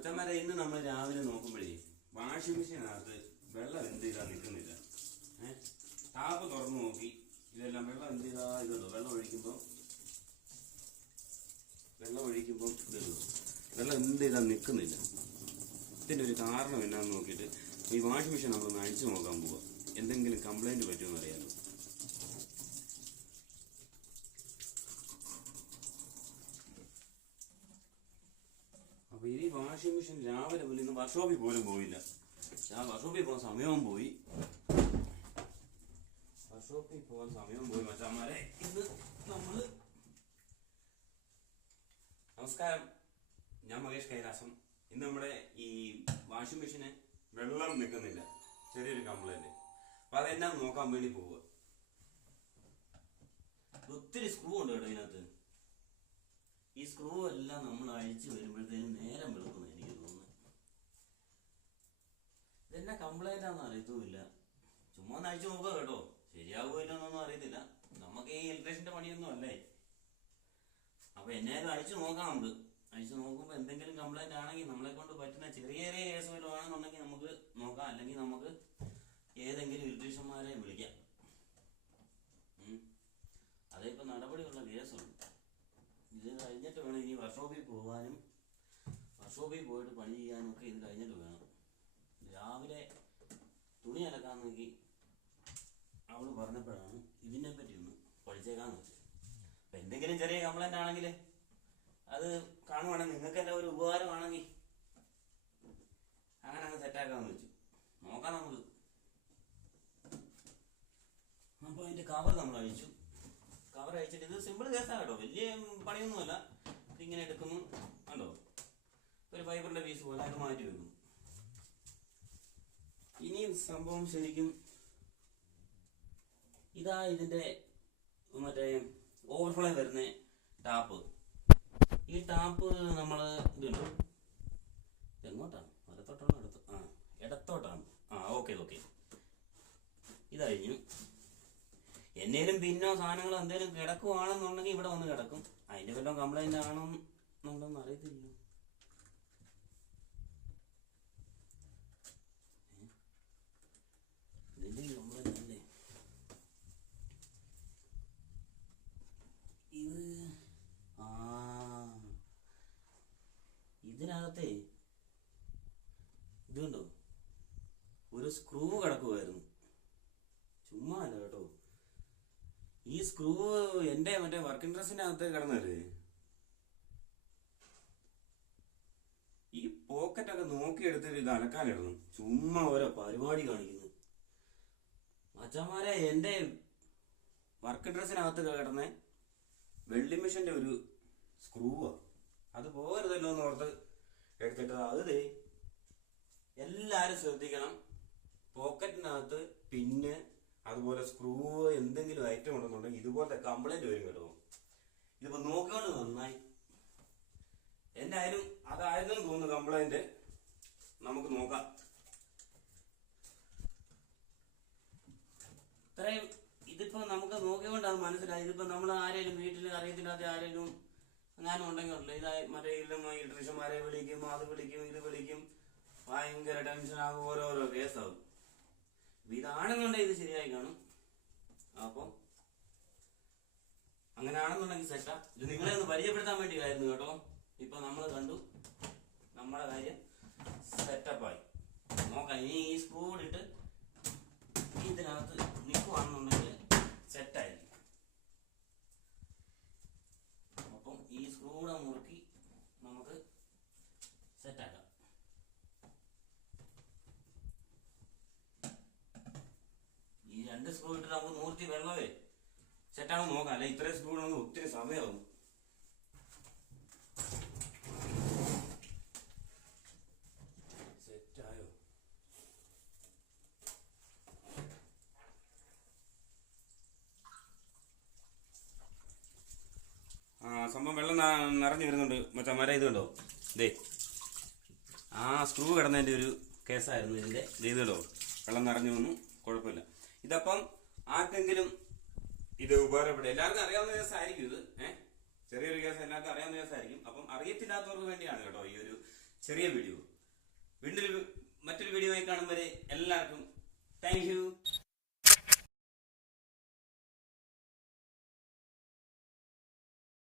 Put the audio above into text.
മച്ചന്മാരെ ഇന്ന് നമ്മൾ രാവിലെ നോക്കുമ്പോഴേ വാഷിംഗ് മെഷീനകത്ത് വെള്ളം എന്ത് ചെയ്താൽ നിൽക്കുന്നില്ല. ടാപ്പ് തുറന്നു നോക്കി ഇതെല്ലാം വെള്ളം എന്ത് ചെയ്താ ഇതുള്ളൂ. വെള്ളം ഒഴിക്കുമ്പോൾ ഇതുള്ളൂ. വെള്ളം എന്ത് ചെയ്താൽ നിൽക്കുന്നില്ല. ഇതിൻ്റെ ഒരു കാരണം എന്നാന്ന് നോക്കിയിട്ട് ഈ വാഷിംഗ് മെഷീൻ നമ്മളൊന്ന് അഴിച്ചു നോക്കാൻ പോവുക. എന്തെങ്കിലും കംപ്ലൈൻറ്റ് പറ്റുമെന്ന് അറിയാമല്ലോ. അപ്പൊ ഈ വാഷിംഗ് മെഷീൻ രാവിലെ പോലും ഇന്ന് വർക്ക്ഷോപ്പിൽ പോലും പോയില്ല. ഞാൻ വർക്ക്ഷോപ്പിൽ പോകാൻ സമയവും പോയി. മച്ചാന്മാരെ ഇന്ന് നമ്മള് നമസ്കാരം, ഞാൻ മഹേഷ് കൈലാസം. ഇന്ന് നമ്മുടെ ഈ വാഷിംഗ് മെഷീന് വെള്ളം നിൽക്കുന്നില്ല, ചെറിയൊരു കംപ്ലൈന്റ്. അപ്പൊ അതെന്നാ നോക്കാൻ വേണ്ടി പോവുക. ഒത്തിരി സ്ക്രൂ ഉണ്ട് കേട്ടോ ഇതിനകത്ത്. ഈ സ്ക്രൂ എല്ലാം നമ്മൾ അഴിച്ചു വരുമ്പോഴത്തേനും നേരം വെളുക്കുന്നു എനിക്ക് തോന്നുന്നു. ഇതെന്നാ കംപ്ലൈന്റ് ആണെന്ന് അറിയത്തുമില്ല. ചുമ്മാ ഒന്ന് അഴിച്ചു നോക്കുക കേട്ടോ. ശരിയാവുമല്ലോ എന്നൊന്നും അറിയത്തില്ല. നമുക്ക് ഈ ഇലക്ട്രീഷ്യന്റെ പണിയൊന്നും അല്ലേ. അപ്പൊ എന്നായാലും അഴിച്ചു നോക്കാം. നമുക്ക് അഴിച്ചു നോക്കുമ്പോൾ എന്തെങ്കിലും കംപ്ലൈന്റ് ആണെങ്കിൽ നമ്മളെ കൊണ്ട് പറ്റുന്ന ചെറിയ ചെറിയ കേസ് വല്ലതും ആണെന്നുണ്ടെങ്കിൽ നമുക്ക് നോക്കാം. അല്ലെങ്കിൽ നമുക്ക് ഏതെങ്കിലും ഇലക്ട്രീഷ്യന്മാരെ വിളിക്കാം. അതിപ്പോ നടപടിയുള്ള കേസുണ്ട്. ഇത് കഴിഞ്ഞിട്ട് വേണം ഇനി വർക്ക്ഷോപ്പിൽ പോകാനും വർക്ക്ഷോപ്പിൽ പോയിട്ട് പണി ചെയ്യാനും ഒക്കെ. ഇത് കഴിഞ്ഞിട്ട് വേണം. രാവിലെ തുണി അലക്കാൻ നോക്കി അവള് പറഞ്ഞപ്പോഴാണ് ഇതിനെ പറ്റി ഒന്ന് പഠിച്ചേക്കാന്ന് വെച്ചത്. അപ്പൊ എന്തെങ്കിലും ചെറിയ കംപ്ലൈന്റ് ആണെങ്കിൽ അത് കാണുവാണെങ്കിൽ നിങ്ങൾക്ക് എല്ലാം ഒരു ഉപകാരമാണെങ്കിൽ അങ്ങനെ അങ്ങ് സെറ്റാക്കാന്ന് വെച്ചു. നോക്കാം നമുക്ക്. അപ്പൊ അതിന്റെ കവർ നമ്മൾ അഴിച്ചു. കവർ അഴിച്ചിട്ട് ഇത് സിമ്പിൾ കേസാണ് കേട്ടോ. വലിയ പണിയൊന്നുമല്ല. ഇതിങ്ങനെ എടുക്കുന്നു കണ്ടോ, ഒരു ഫൈബറിന്റെ പീസ് പോലെ അത് മാറ്റി വെക്കുന്നു. ഇനി സംഭവം ശരിക്കും ഇതാ ഇതിന്റെ മറ്റേ ഓവർഫ്ലോ വരുന്ന ടാപ്പ്. ഈ ടാപ്പ് നമ്മള് ഇതുണ്ടോ, എങ്ങോട്ടാണ്? വലത്തോട്ടാണ് ഇടത്തോട്ടാണ്? ഓക്കെ. ഇത് കഴിഞ്ഞു. എന്നേലും പിന്നോ സാധനങ്ങളോ എന്തെങ്കിലും കിടക്കുവാണെന്നുണ്ടെങ്കിൽ ഇവിടെ വന്ന് കിടക്കും. അതിന്റെ വല്ലതും കംപ്ലൈന്റ് ആണോ എന്നുള്ളതൊന്നും അറിയത്തില്ല. ഇതിന്റെ കംപ്ലൈന്റ് അല്ലേ ഇത്? ഇതിനകത്തെ ഇത് കണ്ടോ, ഒരു സ്ക്രൂ കിടക്കുമായിരുന്നു. ചുമ്മാ അല്ല കേട്ടോ. ഈ സ്ക്രൂ എന്റെ മറ്റേ വർക്കിംഗ് ഡ്രസ്സിന്റെ അകത്ത് കിടന്നല്ലേ. ഈ പോക്കറ്റൊക്കെ നോക്കിയെടുത്തിട്ട് ഇത് അലക്കാനിടണം. ചുമ്മാ ഓരോ പരിപാടി കാണിക്കുന്നു. മച്ചന്മാരെ എന്റെ വർക്കിംഗ് ഡ്രസ്സിനകത്ത് കിടന്ന വെൽഡിംഗ് മെഷീന്റെ ഒരു സ്ക്രൂവാ. അത് പോകരുതല്ലോ എന്ന് ഓർത്ത് എടുത്തിട്ട് അത് എല്ലാരും ശ്രദ്ധിക്കണം. പോക്കറ്റിനകത്ത് പിന്നെ അതുപോലെ സ്ക്രൂ എന്തെങ്കിലും ഐറ്റം ഉണ്ടെന്നുണ്ടെങ്കിൽ ഇതുപോലത്തെ കംപ്ലൈന്റ് വരും കേട്ടോ. ഇതിപ്പോ നോക്കിക്കൊണ്ട് നന്നായി. എന്തായാലും അതായിരുന്നു തോന്നുന്നു കംപ്ലൈന്റ്. നമുക്ക് നോക്കാം. ഇത്രയും ഇതിപ്പോ നമുക്ക് നോക്കിക്കൊണ്ടാണ് മനസ്സിലായി. ഇതിപ്പോ നമ്മൾ ആരെങ്കിലും വീട്ടിൽ അറിയത്തില്ലാത്ത ആരെങ്കിലും അങ്ങനെ ഉണ്ടെങ്കിലല്ലോ ഇതായി മറ്റേ ഇലക്ട്രീഷ്യന്മാരെ വിളിക്കും, അത് വിളിക്കും, ഇത് വിളിക്കും. ഭയങ്കര ടെൻഷനാകും, ഓരോരോ കേസാകും. ഇതാണെന്നുണ്ടെങ്കിൽ ഇത് ശരിയായി കാണും. അപ്പം അങ്ങനെയാണെന്നുണ്ടെങ്കിൽ സെറ്റാ. ഇത് നിങ്ങളെ ഒന്ന് പരിചയപ്പെടുത്താൻ വേണ്ടിയായിരുന്നു കേട്ടോ. ഇപ്പൊ നമ്മൾ കണ്ടു, നമ്മുടെ കാര്യം സെറ്റപ്പായി. നോക്കാം. ഇനി ഈ സ്ക്രൂ ഇട്ട് ഇതിനകത്ത് നിൽക്കുവാണെന്നുണ്ടെങ്കിൽ സെറ്റായിരിക്കും. അപ്പം ഈ സ്ക്രൂ കൂടെ മുറുക്കി നമുക്ക് സെറ്റാക്കാം. ഈ രണ്ട് സ്ക്രൂ ഇട്ട് നമുക്ക് നൂറ്റി വെള്ളമേ സെറ്റാണെന്ന് നോക്കാം. അല്ലെ ഇത്രയും സ്ക്രൂ ഇടണമെങ്കിൽ ഒത്തിരി സമയമാകും. സെറ്റായോ? സംഭവം വെള്ളം നിറഞ്ഞു വരുന്നുണ്ട് മച്ചന്മാരെ. ഇത് കണ്ടോ, ഇതേ ആ സ്ക്രൂ കിടന്നതിന്റെ ഒരു കേസായിരുന്നു ഇതിന്റെ. ഇത് കണ്ടോ, വെള്ളം നിറഞ്ഞു വന്നു. കുഴപ്പമില്ല. ഇതപ്പം ആർക്കെങ്കിലും ഇത് ഉപകാരപ്പെടും. എല്ലാവർക്കും അറിയാവുന്ന കേസായിരിക്കും ഇത്. ചെറിയൊരു കേസ് എല്ലാവർക്കും അറിയാവുന്ന കേസായിരിക്കും. അപ്പം അറിയത്തില്ലാത്തവർക്ക് വേണ്ടിയാണ് കേട്ടോ ഈ ഒരു ചെറിയ വീഡിയോ. വീണ്ടും മറ്റൊരു വീഡിയോ ആയി കാണും വരെ